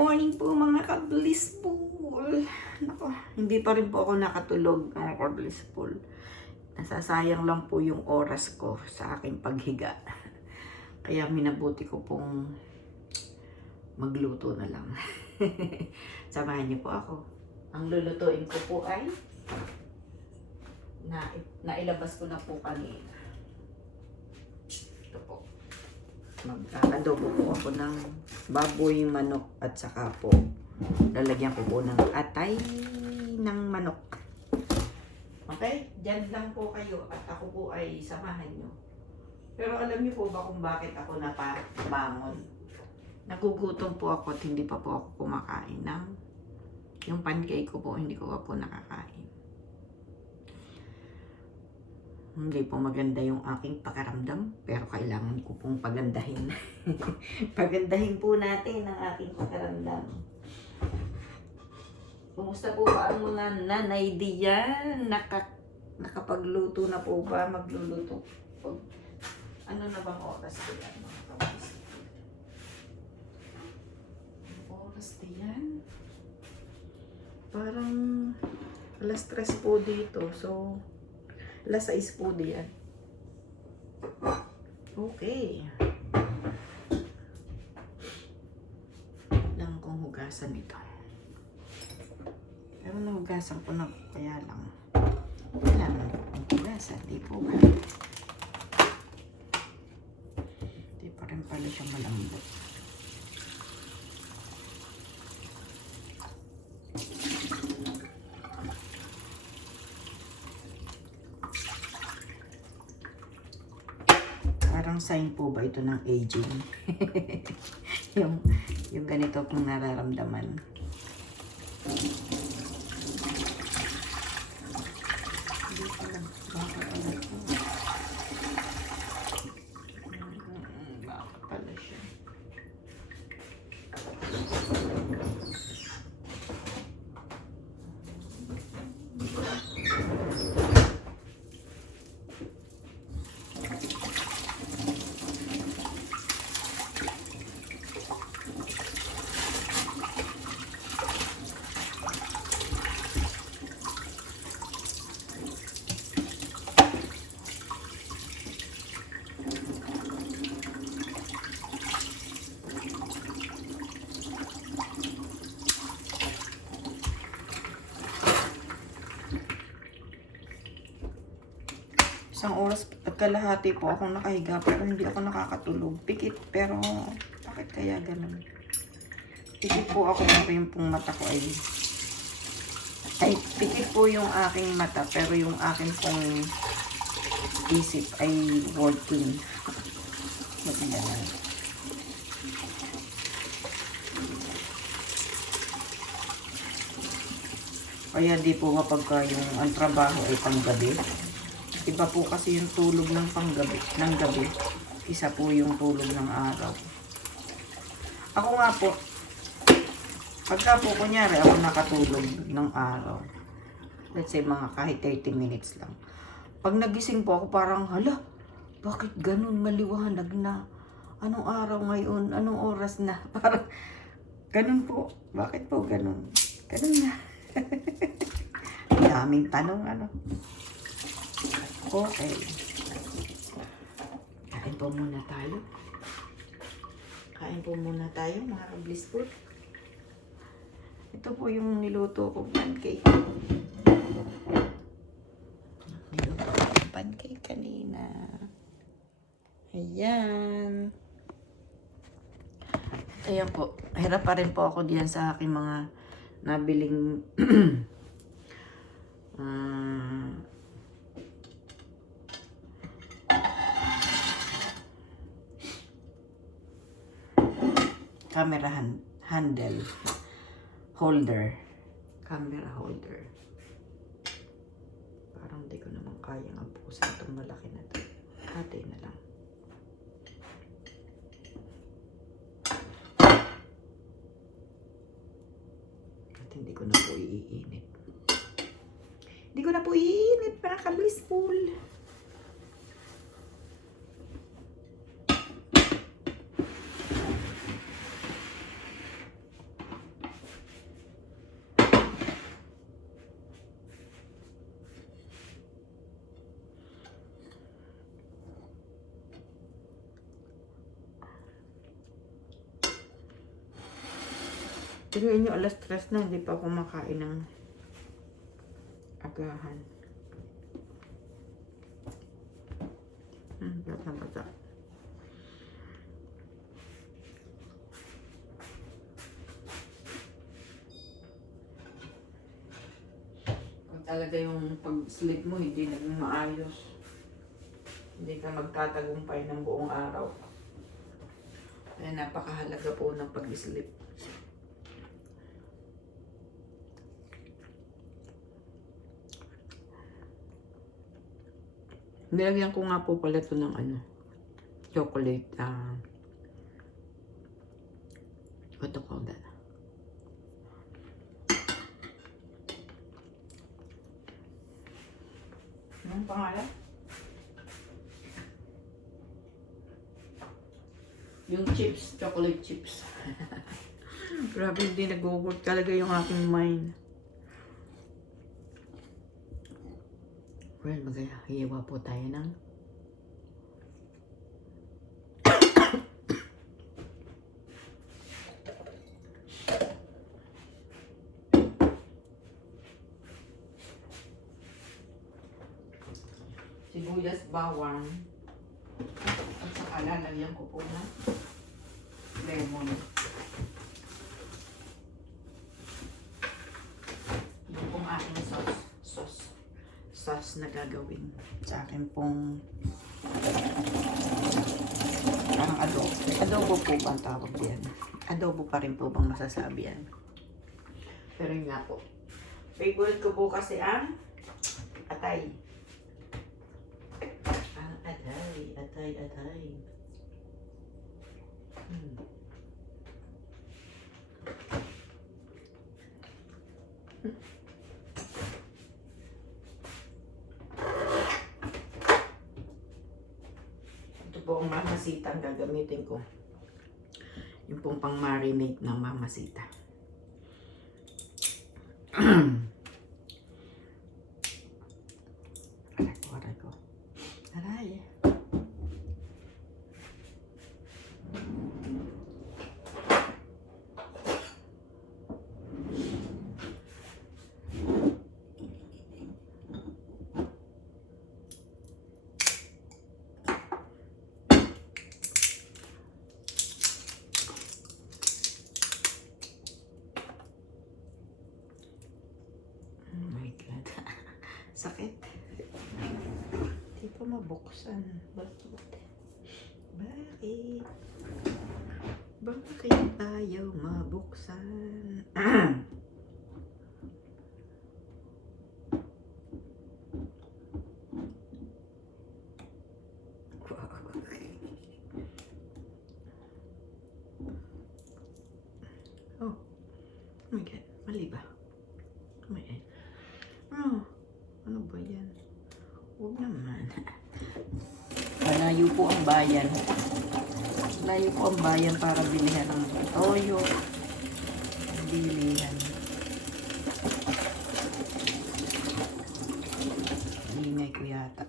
morning po mga ka-blissful. Nako, hindi pa rin po ako nakatulog mga ka-blissful. Nasasayang lang po yung oras ko sa aking paghiga. Kaya minabuti ko pong magluto na lang. Samahan niyo po ako. Ang lulutuin ko po ay nailabas ko na po kanina. Ito po. Mag-adobo po ako ng baboy, manok at saka po lalagyan ko po ng atay ng manok. Okay? Diyan lang po kayo at ako po ay samahan nyo. Pero alam niyo po ba kung bakit ako napabangon? Nagugutom po ako at hindi pa po ako kumakain ng yung pancake ko po, hindi ko pa po nakakain. Hindi po maganda yung aking pakiramdam, pero kailangan ko pong pagandahin. Pagandahin po natin ang aking pakiramdam. Kumusta po ba ang mga nanay diyan? Nakapagluto na po ba? Magluluto? Ano na bang oras diyan? Oras diyan? Parang alas 3 po dito. So, alas 6 po diyan. Okay. Lang kong hugasan ito. Pero nahugasan ko na, kaya lang. Kailangan kong hugasan, di po ba? Di pa rin pala siya malambot. Parang sign po ba ito ng aging? yung ganito kong nararamdaman. Hindi pa lang. Baka pala ito. Baka pala siya. Isang oras at kalahati po akong nakahiga pero hindi ako nakakatulog. Pikit pero bakit kaya ganun? Pikit po ako pero yung pong mata ko ay pikit po yung aking mata pero yung aking pong isip ay working. Magandang. Kaya di po kapag yung ang trabaho ay panggabi. Iba po kasi yung tulog ng gabi. Isa po yung tulog ng araw. Ako nga po, pagka po kunyari ako nakatulog ng araw, let's say mga kahit 30 minutes lang. Pag nagising po ako parang, hala, bakit ganun maliwanag na? Anong araw ngayon? Anong oras na? Parang, ganun po. Bakit po ganun? Ganun na. Daming tanong, ano. Okay. Kain po muna tayo. Kain po muna tayo, mga ka-blissful. Ito po yung niluto ko pancake. Niluto ko yung pancake kanina. Ayan. Ayan po. Hirap pa rin po ako diyan sa aking mga nabiling camera handle holder, camera holder. Parang di ko naman kayang ampusan itong malaki na ito. Ate na lang. At hindi ko na po iinit. Hindi ko na po iinit, mga ka-blissful. Tingnan nyo, alas 3 na, hindi pa ako kumakain ng agahan. Bata-bata. Kung talaga yung pag-sleep mo, hindi naging maayos. Hindi ka magtatagumpay ng buong araw. Kaya napakahalaga po ng pag-sleep. Nilagyan ko nga po pala ito ng chocolate. What to call that? Anong pangalan? Yung chips, chocolate chips. Grabe, hindi nag-work talaga yung aking mind. Well, maghihiwa po tayo ng sibuyas, bawang, at saka lalagyan ko po ng lemon. Yung pong aking sauce na gagawin sa akin pong parang adobo. Adobo po ba ang tawag yan? Adobo pa rin po bang masasabi yan? Pero yun nga po. Favorite ko po kasi ang atay. Ang atay. Ito po ang mamasita ang gagamitin ko. Yung pong pang marinate ng mamasita. Aray ko. Aray. Sakit. Hindi pa mabuksan. Bakit? Bakit ayaw mabuksan? Oh my God. Mali ba? Oh. Ano ba yan? Huwag naman. Malayo po ang bayan. Malayo po ang bayan para bilihan ng toyo. Bilihan. Ingay ko yata.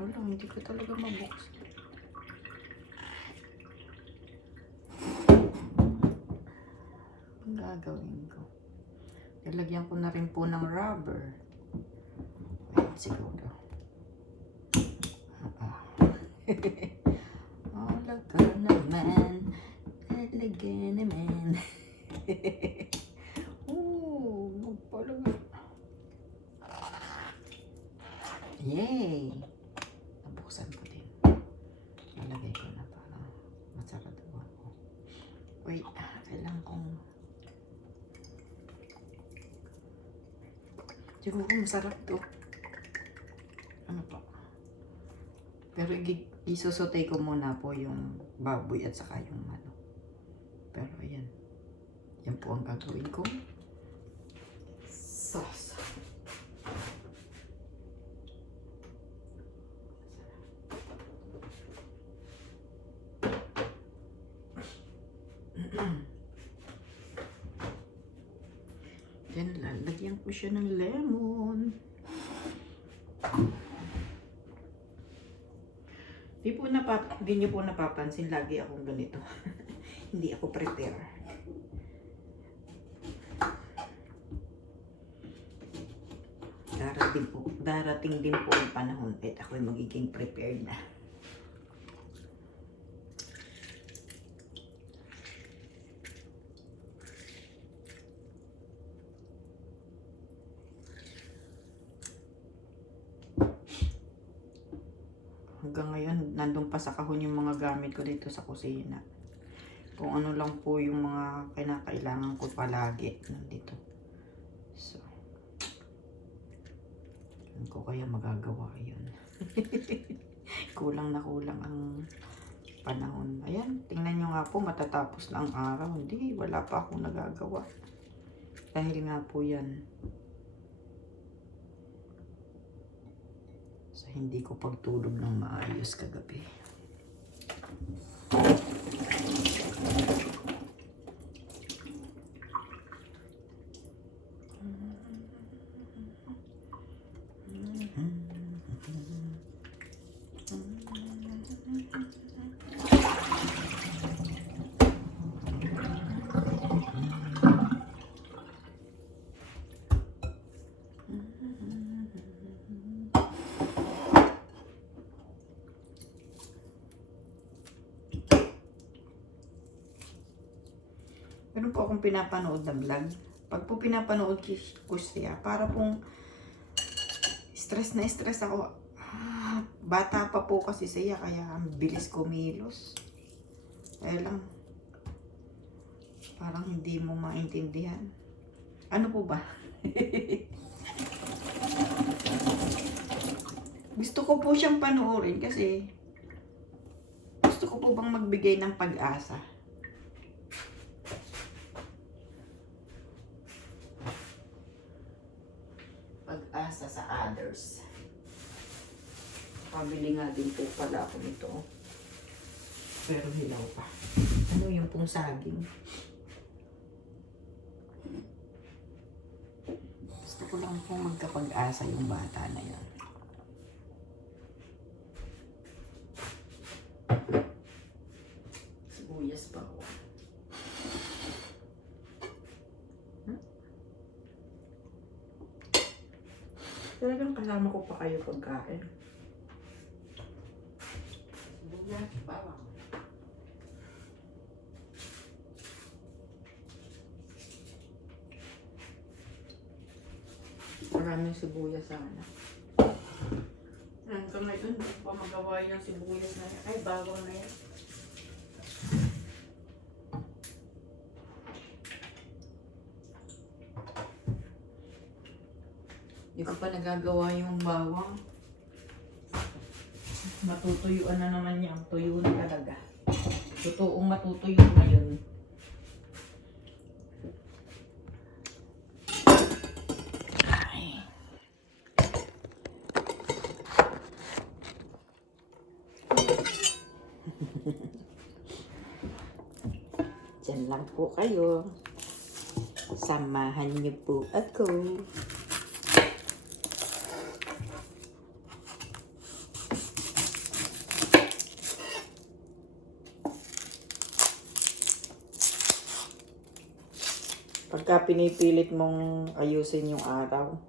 Wala, hindi ko talaga mabuksan. Ang gagawin ko? Ilagyan ko na rin po ng rubber. Wait, siguro. Talaga naman. Talaga naman. Magpalaga. Yay! Nabuksan ko din. Nalagay ko na para masarap ako. Wait, kailangan kong siguro masarap to. Ano pa? Pero isusotay ko muna po yung baboy at saka yung manok. Pero ayan. Yan po ang gagawin ko. Sauce. Then, lalagyan ko siya ng lemon. Hindi niyo po napapansin, lagi akong ganito. Hindi ako prepare. darating din po ang panahon at ako'y magiging prepared na. Hanggang ngayon, nandun pa sa kahon yung mga gamit ko dito sa kusina. Kung ano lang po yung mga kinakailangan ko palagi nandito. So, hindi ko kaya magagawa yun. Kulang na kulang ang panahon. Ayan, tingnan nyo nga po, matatapos na ang araw. Hindi, wala pa akong nagagawa. Dahil nga po yan. So, hindi ko pagtulog ng maayos kagabi. Meron po akong pinapanood na vlog. Pag po pinapanood ko siya, para pong stress na stress ako. Bata pa po kasi siya, kaya ang bilis kumilos. Kaya lang, parang hindi mo maintindihan. Ano po ba? Gusto ko po siyang panoorin kasi gusto ko po bang magbigay ng pag-asa. Pag-asa sa others. Pabili nga din po pala ako nito. Pero hilaw pa. Ano yung pong saging? Gusto ko lang pong magkapag-asa yung bata na yan. Sibuyas pa ako. Talagang kasama ko pa kayo pagkain. Sibuyas, bawang. Maraming sibuyas sana. Hanggang ngayon, hindi pa magawa yung sibuyas na yan. Ay, bawang na yan. Hindi ko pa nagagawa yung bawang. Matutuyuan na naman niya. Tuyo na talaga. Totoong matutuyo na yun. Ay. Diyan lang po kayo. Samahan niyo po ako. Pagka pinipilit mong ayusin yung araw,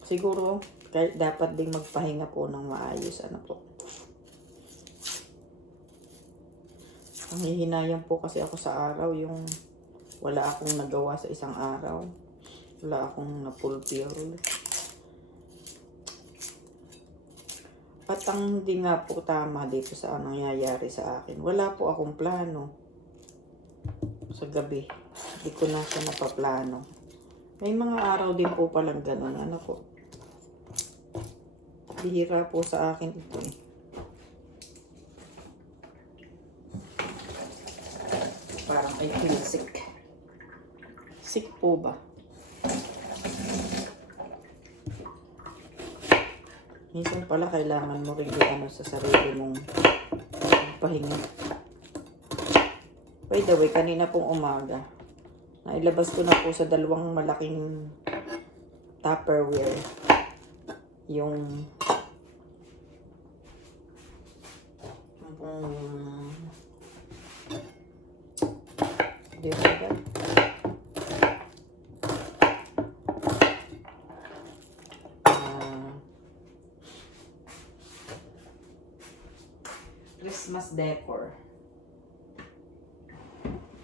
siguro kahit dapat ding magpahinga po ng maayos. Ano po. Ang hihinayang po kasi ako sa araw, yung wala akong nagawa sa isang araw. Wala akong napulpil. At ang hindi nga po tama dito sa nangyayari sa akin, wala po akong plano sa gabi. Hindi ko na siya napaplano. May mga araw din po palang ganun. Ano po. Bihira po sa akin ito eh. Parang I feel sick. Sick po ba? Minsan pala kailangan mo rin ano sa sarili mong pahinga. By the way, kanina pong umaga, nailabas ko na po sa dalawang malaking Tupperware yung decor.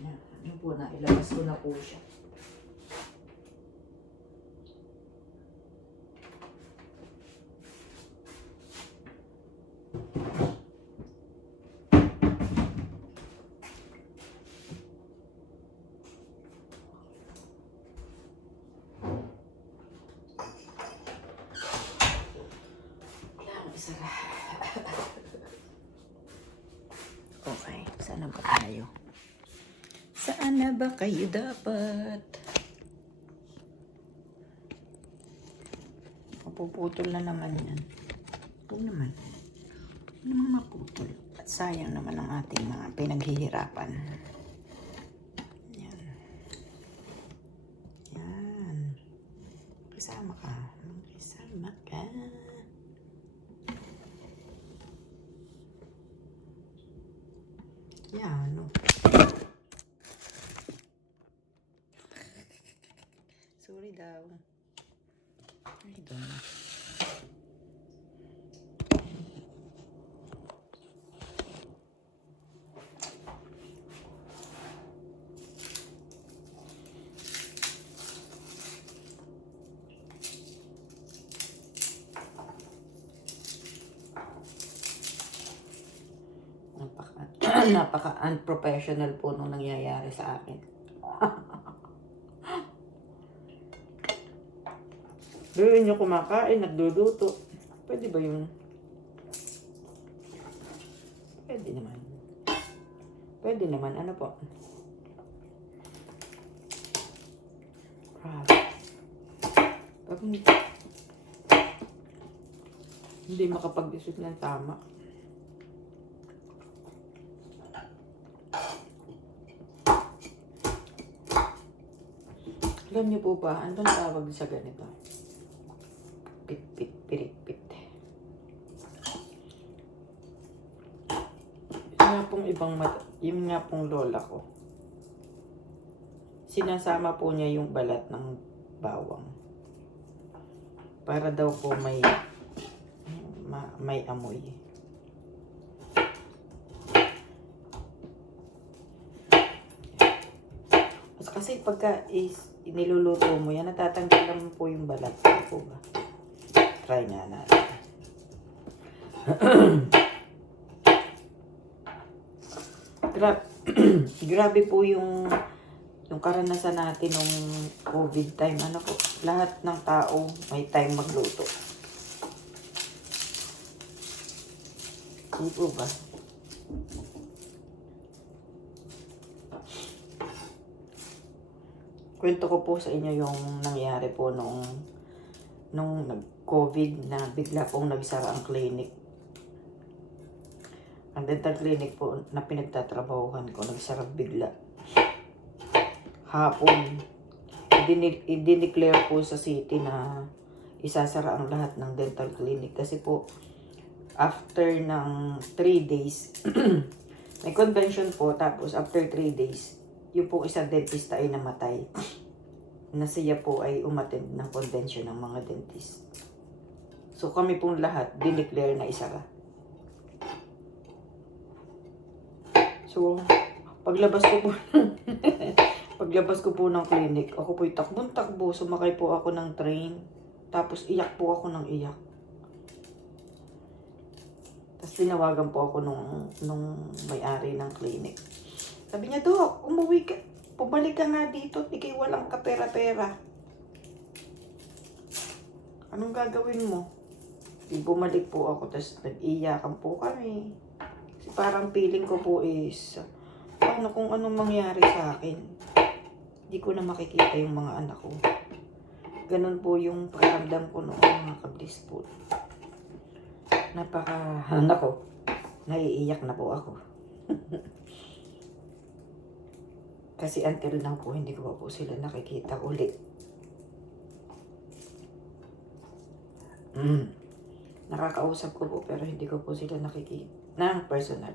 Yan. Yun po na. Ilabas ko na po siya. Okay, saan na ba tayo? Saan na ba kayo dapat? Mapuputol na naman yan. Huwag naman. Huwag naman maputol. At sayang naman ang ating mga pinaghihirapan. Yan. Yan. Kasama ka. Kasama ka. Yan, no. Sorry daw. Ay, doon na. Napaka-unprofessional po nung nangyayari sa akin. Gawin nyo kumakain, nagluluto. Pwede ba yun? Pwede naman. Pwede naman. Ano po? Pag hindi makapag-isip ng tama. Alam niyo po ba, ano tawag sa ganito? Pit. Yung nga pong lola ko. Sinasama po niya yung balat ng bawang. Para daw po may amoy. Kasi pagka niluluto mo yan, natatanggal lang po yung balat. Po ba? Try nga natin. Grabe po yung karanasan natin nung COVID time. Ano po, lahat ng tao may time magluto. Hindi po ba? Kwento ko po sa inyo yung nangyari po nung nag-COVID na bigla pong nagsara ang clinic. Ang dental clinic po na pinagtatrabahuhan ko, nagsara bigla. Hapon, i-declare po sa city na isasara ang lahat ng dental clinic. Kasi po, after ng 3 days, may convention po, tapos after 3 days, yung po isang dentista ay namatay. Na siya po ay umattend ng convention ng mga dentist. So kami pong lahat, dineclare na isara. So, paglabas ko po ng clinic, ako po'y takbong-takbo, sumakay po ako ng train, tapos iyak po ako ng iyak. Tapos tinawagan po ako nung may-ari ng clinic. Sabi niya, Dok, umuwi ka. Pumalik ka nga dito. Di kayo walang kapera-pera. Anong gagawin mo? Bumalik po ako. Tapos nag-iyakan po kami. Kasi parang feeling ko po is, paano kung anong mangyari sa akin? Di ko na makikita yung mga anak ko. Ganun po yung pakiramdam ko noong mga kablis po. Anak ko. Naiiyak na po ako. Kasi until now po, hindi ko po sila nakikita ulit. Nakakausap ko po, pero hindi ko po sila nakikita ng personal.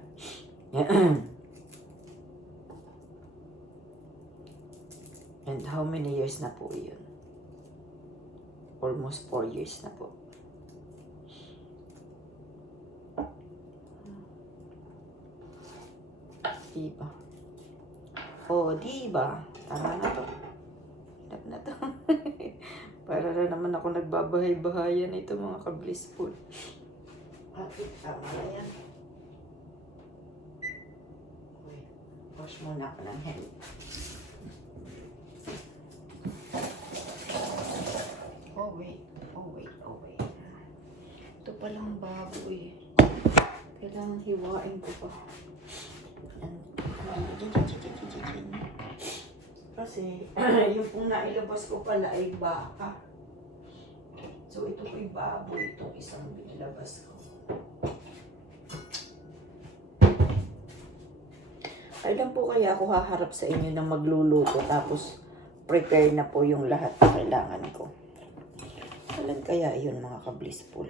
And how many years na po yun? Almost 4 years na po. Diba? O, diba? Tama na to. Hirap na to. Para na naman ako nagbabahay-bahayan ito mga ka-blissful. Okay, tama na yan. Wait, wash muna ako ng hand. Oh wait. Ito palang baboy. Kailangan hiwain ko pa. Kasi yung pong nailabas ko pala ay baka. So ito po'y baboy, itong isang binilabas ko. Kailan po kaya ako haharap sa inyo na magluluto tapos prepare na po yung lahat na kailangan ko? Kailan kaya yun mga ka-blissful?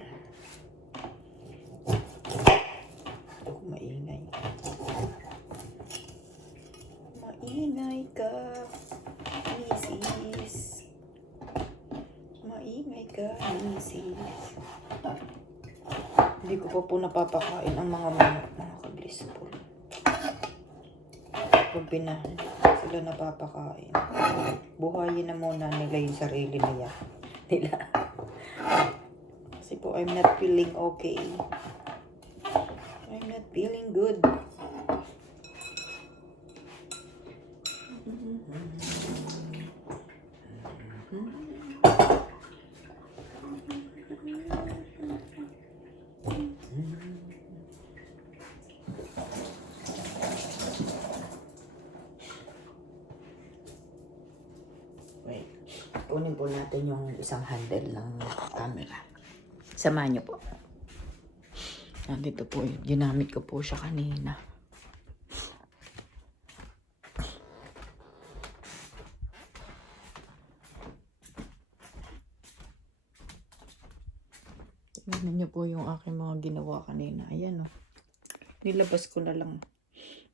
Ito maingay. Maingay ka, misis. Maingay ka, misis. Hindi ko pa po napapakain ang mga manok, mga ka-blissful. Pag sila napapakain, buhayin na muna nila yung sarili nila. Kasi po, I'm not feeling okay. I'm not feeling good. Wait, kunin po natin yung isang handle ng camera. Samahan niyo po. Nandito po, ginamit ko po siya kanina. Tignan niyo po yung aking mga ginawa kanina. Ayan o. Nilabas ko na lang.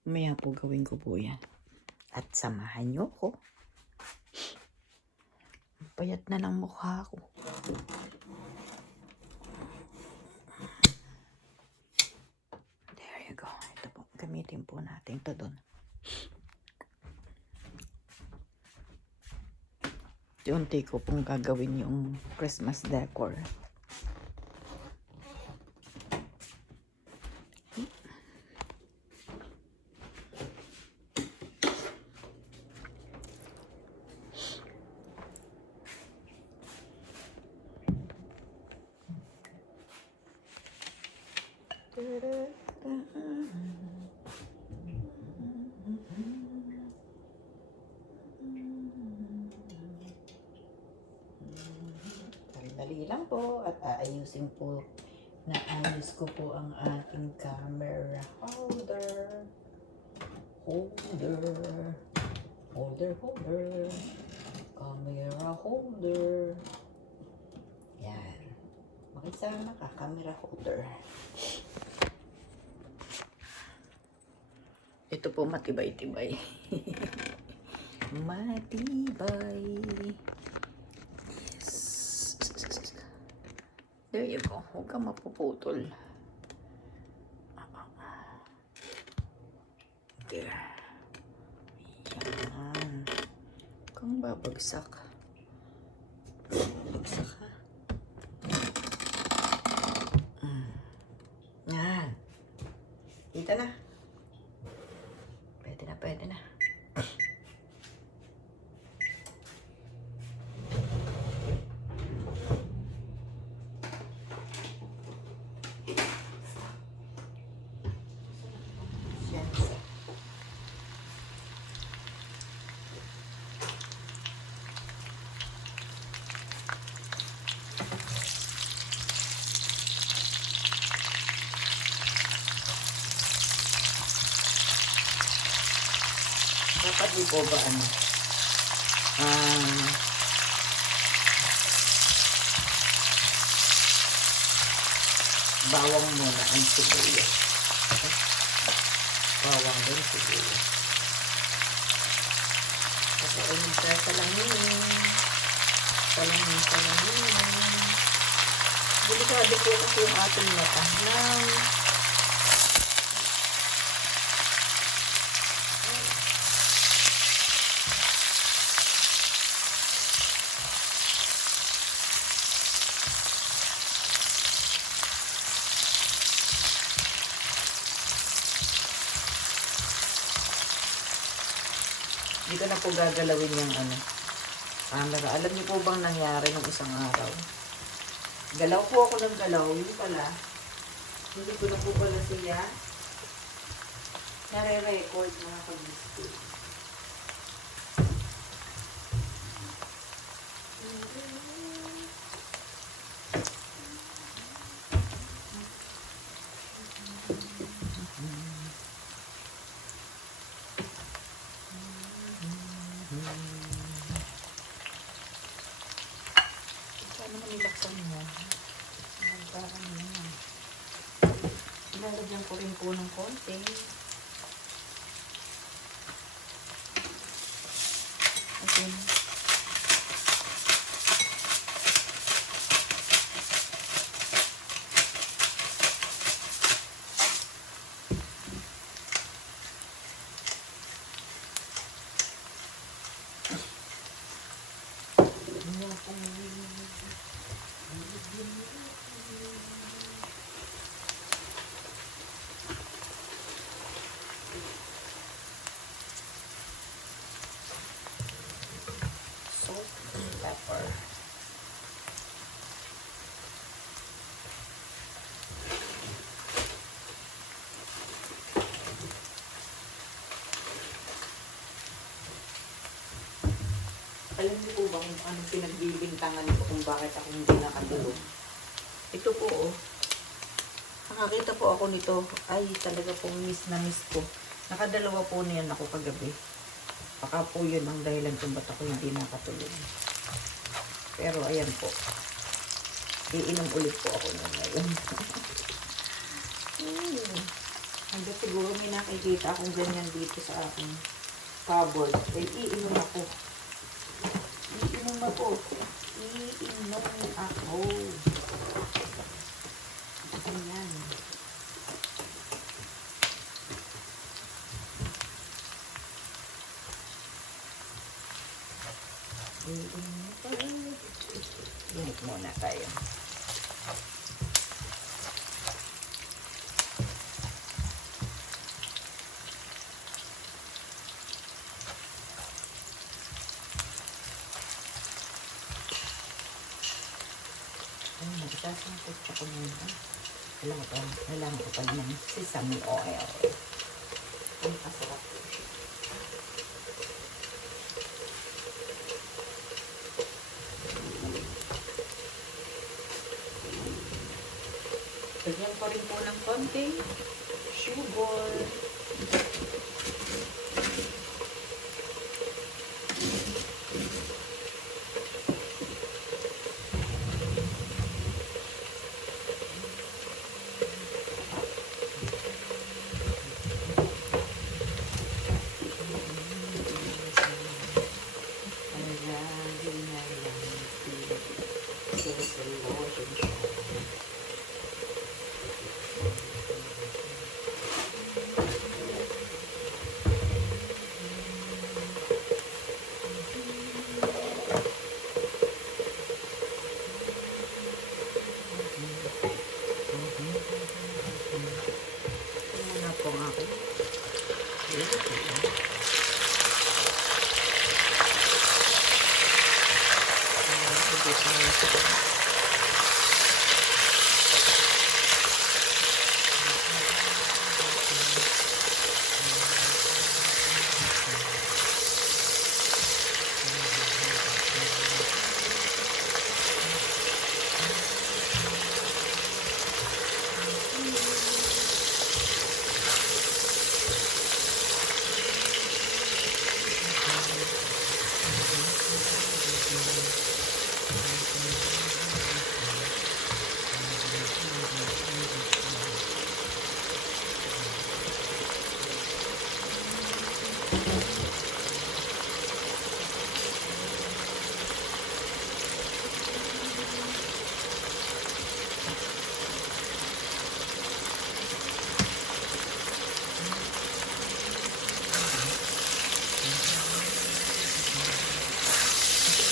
Mamaya po gawin ko po yan. At samahan niyo ko. Payat na ng mukha ko. There you go. Ito po. Gamitin po natin ito doon. Unti ko pong gagawin yung Christmas decor. Dali lang po at aayusin po. Naayos ko po ang ating camera holder. Camera holder. Yan. Makisama ka, camera holder. Ito po matibay-tibay. Matibay. Yes. There you go. Huwag kang mapuputol. There. Yan. Huwag kang babagsak. Bagsak ha. Yan. Kita na. Pwede na. Dapat di po ba bawang muna ang sibuyas. Bawang din sibuyas. Kasi ay nagsasalangin. Salangin. Delikado po kasi yung ating mata ng Hindi ko na po gagalawin yung camera. Alam niyo po bang nangyari nung isang araw? Galaw po ako ng galaw. Yun pala. Hindi ko na po pala siya nare-record mga pag-display. Sana manilaksan mo. Parang yan. Ilalagyan ko rin po ng konti. Okay. Salt and pepper. Alam niyo po ba kung anong pinagbibintangan ko kung bakit ako hindi nakatulog? Ito po, oh. Nakakita po ako nito. Ay, talaga pong miss na miss ko. Nakadalawa po niyan ako kagabi. Baka po yun ang dahilan kung ba't ako hindi nakatulog. Pero ayan po. Iinom ulit po ako na ngayon. Hanggang siguro may nakikita akong ganyan dito sa aking cupboard. Ay, iinom ako. Iinom ako. Iinom ako. Ayan. Init muna tayo. Nagsasangkot ako muna. Kailangan ko pa ng sesame oil. Ang kasarap. Lagyan ko rin po ng konting sugar.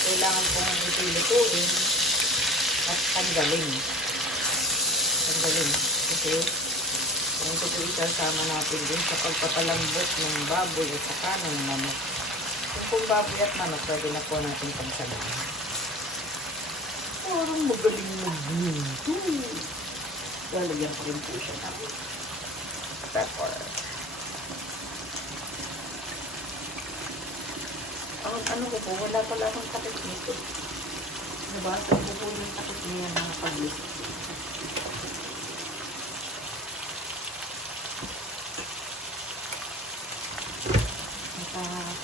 Kailangan kong ito-lutuin at tanggalin. Kasi kung ito po isasama natin din sa pagpapalambot ng baboy at saka ng manok. Yung kung baboy at manok, pwede na po natin pagsamahin. Parang magaling magluto. Lalagyan ko rin po siya ng pepper. Ang ano ko po, wala pala akong takip nito. Nabasa ko po yung takip niya ng pag-list.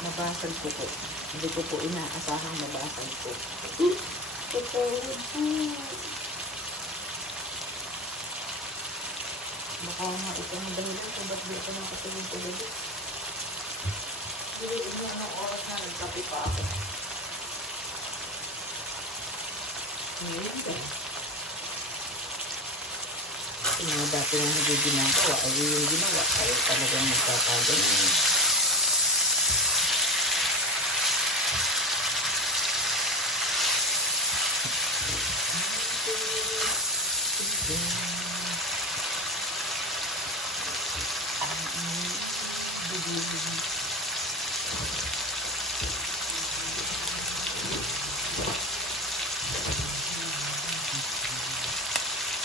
Nabasag ko po. Hindi ko po inaasahang nabasag ko. Ito. Baka nga ito ang dahilan kung ba't di ako nakatulong ko gabi. Hindi mo anong oras na nagkape pa ako. Ngayon ba? Yung dati nang hindi ginagawa, ay yung ginawa, ay talagang magkakaganyan.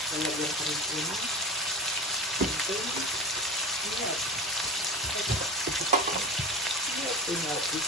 Lalagyan ko rin po na. Okay. Yes. Yes, pinati.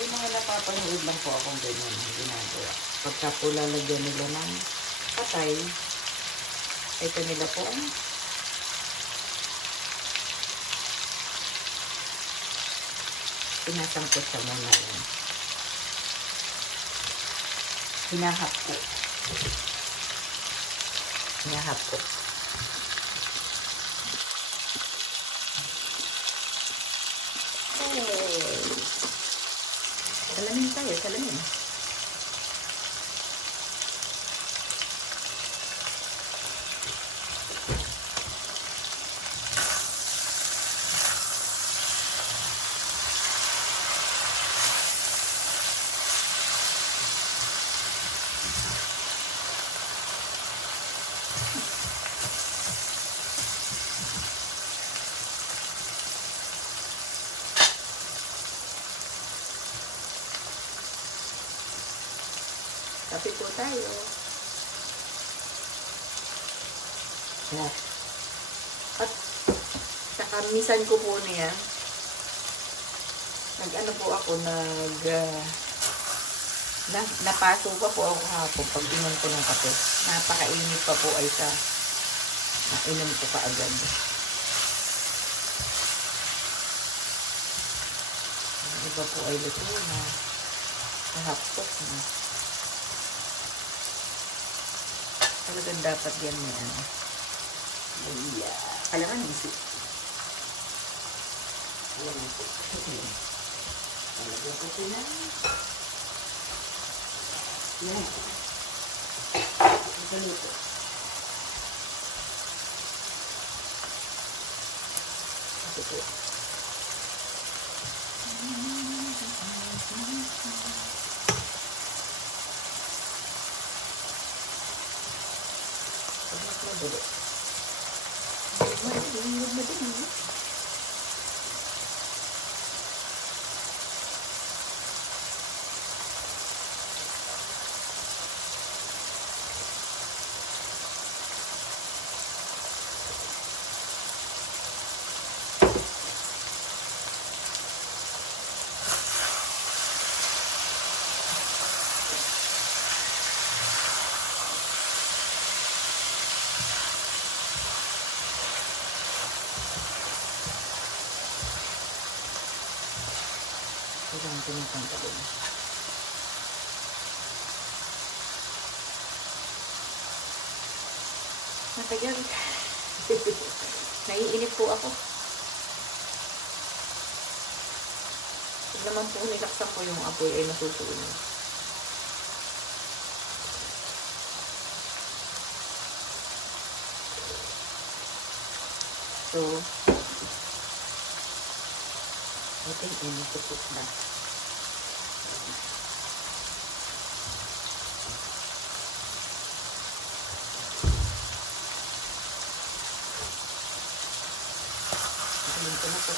May mga napapanood lang po akong ganyan ang ginagawa. Pagka po lalagyan nila ng patay, ito nila po sinasangkot sa muna yan. Hinahap ko. Hinahap ko. Salamin tayo, salamin. Kape po tayo. Yeah. At saka misan ko po niya, nag-ano po ako, napaso pa po ako hapon pag inom ko ng kape. Napakainit pa po ay sa nainom ko pa agad. Ang iba po ay luto na. Nahapot na. Talagang dapat yan may ano. Kailangan isip. Kailangan isip. Talagang kasi na. Yan. Ito. Ito po. Madali. Madali. Kailangan ko nitong talong. Matagal. Naiinip po ako. Pag naman po nilaksan ko yung apoy ay masusunod. So, I think I need to put that. Ito ko na po.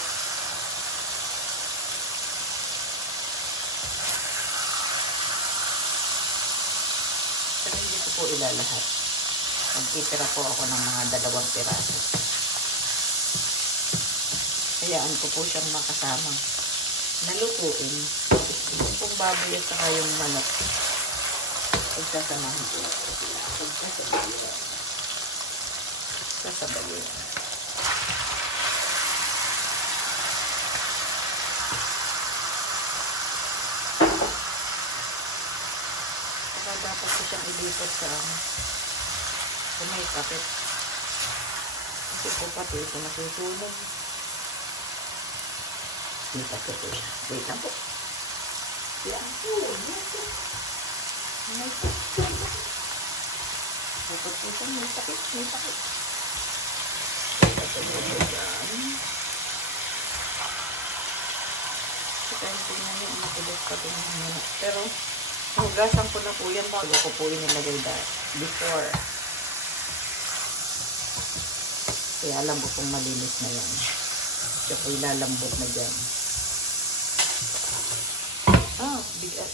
Pero hindi ko po ilalahat. Magtitira po ako ng mga 2 piraso. Hayaan ko po siyang makasama. Nalutuin. Yung pong baboy at saka yung manok. Pagsasamahin ko lang po sila. Sasabayin. Saka dapat ko siyang ilipat sa may kapit. Kasi po pati ito nasusunog. Lipat ko po siya. Wait lang po. Yan po. Dapat po siya may takit. Dapat po dyan. So, kaya tingnan niyo, makulit pa din muna. Pero, hugasan ko na po yan bago ko po inilagay before. Kaya alam ko kung malinis na yan. Kaya po ilalambot na dyan. Bigat.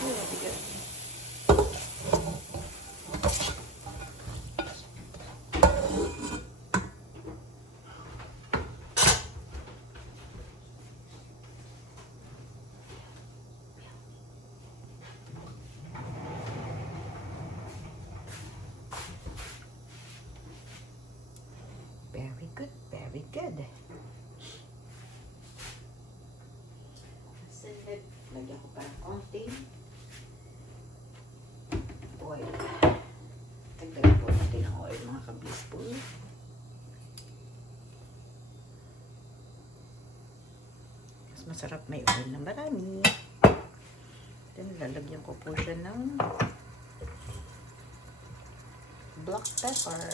Bigat. Very good. Lagyan ko pa ng konting oil. Tagdagan po natin ang oil mga kabispoon. Mas masarap may oil na marami. Then lalagyan ko po siya ng black pepper.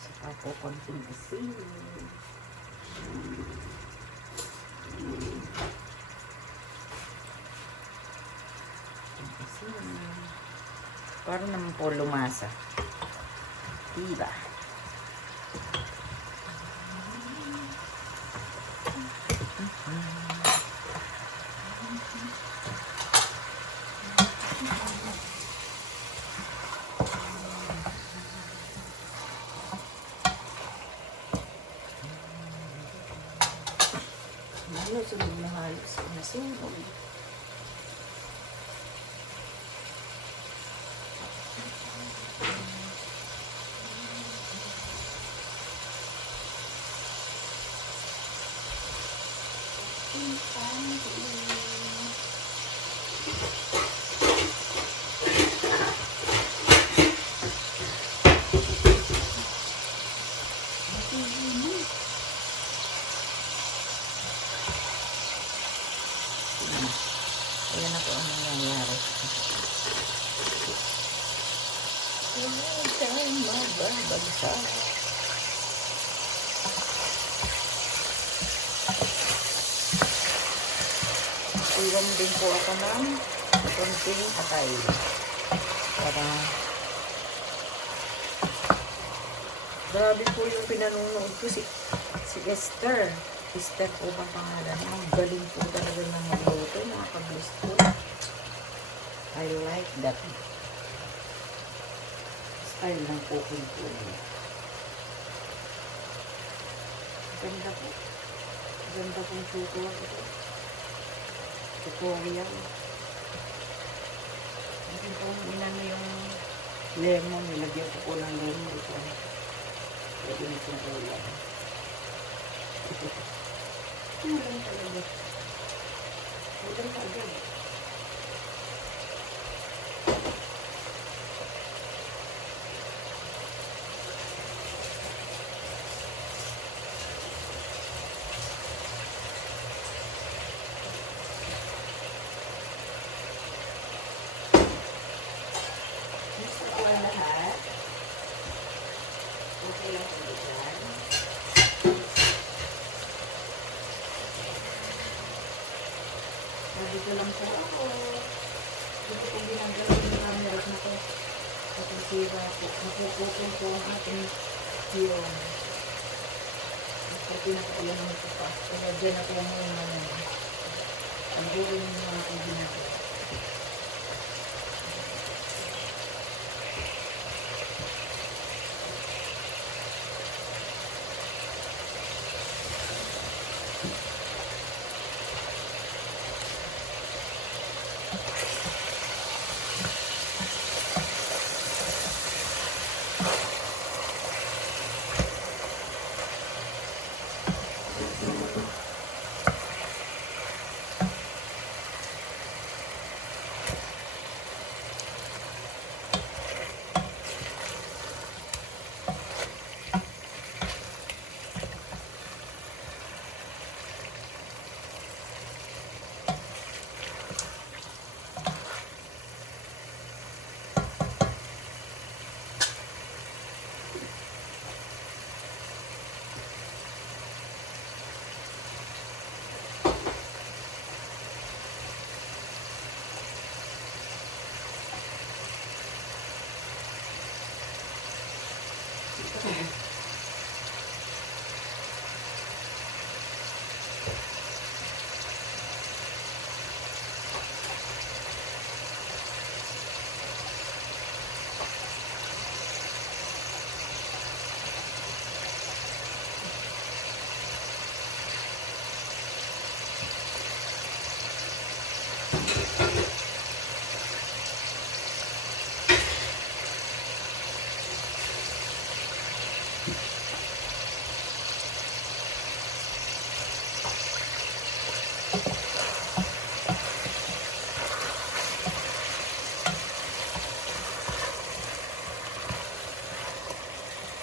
Saka po konting asin. Para naman po lumasa. Diba? Sunog na halos. Nasunog. Ayan na po ang nangyayari. Huwag tayong magbabagsak. Iwan din po ako ng konting atay. Para grabe po yung pinanonood ko si Esther. Esther po ba pangalan? Ang galing po talaga ng magluto, mga kablis po. I like that style ng cooking po. Ganda po. Ganda pong tutuwa ito. Tutorial. Kasi po, inano yung lemon. Nilagyan ko po ng lemon. Ito. Pwede na itong ulam. Ulam talaga. Ulam talaga. Gusto ko lahat. dito lang po ako. Dito po ginagawa yung camera na po. Kapag sira po, napuputol po ang ating yun. Pati na po yan ang ito pa. Kaya dyan na po ang mga naman. Ang buhay ng mga aking ginagawa.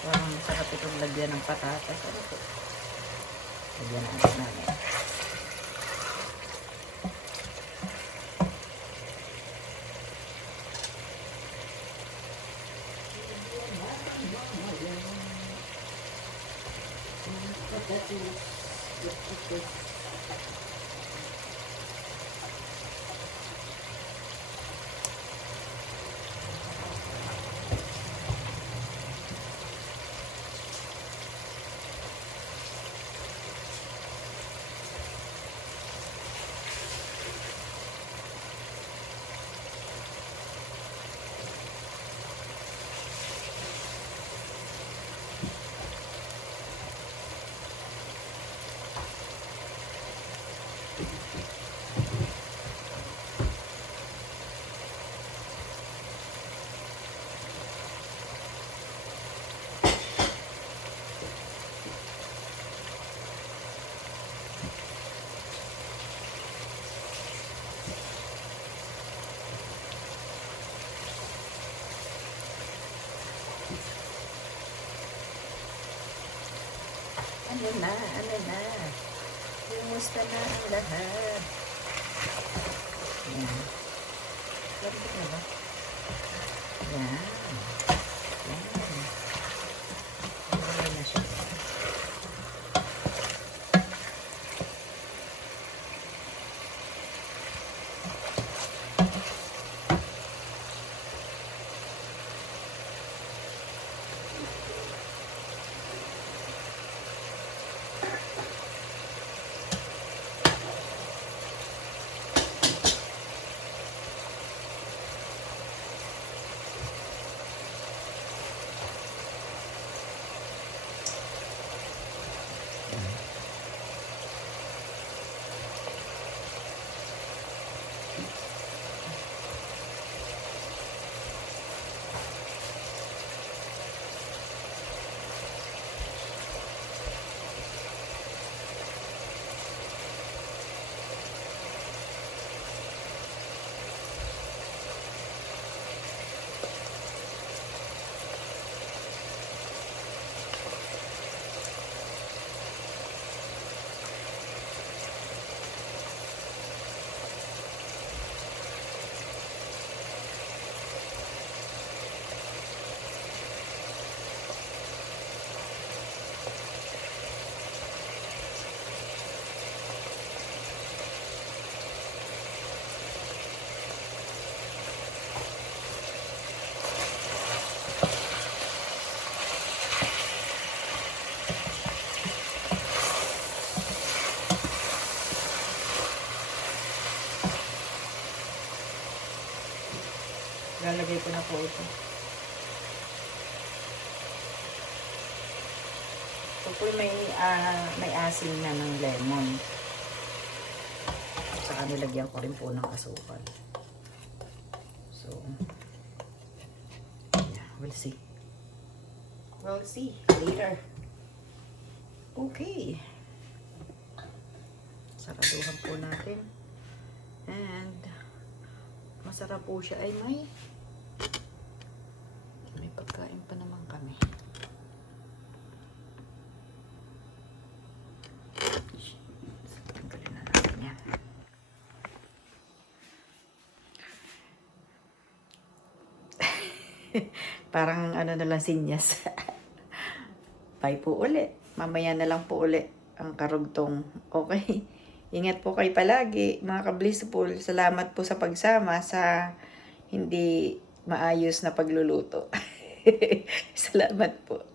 Parang masarap itong lagyan ng patatas. Ano po? Lagyan natin. Ano na? Kumusta na ang lahat? Yan. Lapit na ba? Yan. Yan. Ayan na siya. Lalagay ko na po ito. Ito po may asin na ng lemon. Saka nilagyan ko rin po ng asukal. So, yeah, we'll see. We'll see later. Okay. Saraduhan po natin. And, masarap po siya ay may pagkain pa naman kami. Tanggalin na natin yan. Parang ano na lang sinyas. Bye po ulit. Mamaya na lang po ulit ang karugtong. Okay. Ingat po kayo palagi, mga ka-blissful. Salamat po sa pagsama sa hindi maayos na pagluluto. Salamat po.